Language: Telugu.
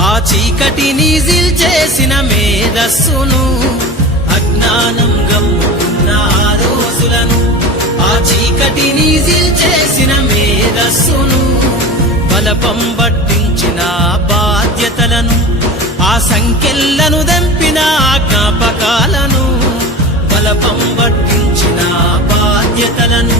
ఆ చీకటిని చేసిన మేధస్సును అజ్ఞానం గమ్ముకున్న ఆ రోజులను. ఆ చీకటిని చేసిన మేధస్సును బలపం పట్టించిన బాధ్యతలను ఆ సంఖ్యలను దంపిన జ్ఞాపకాలను బలపం పట్టించిన బాధ్యతలను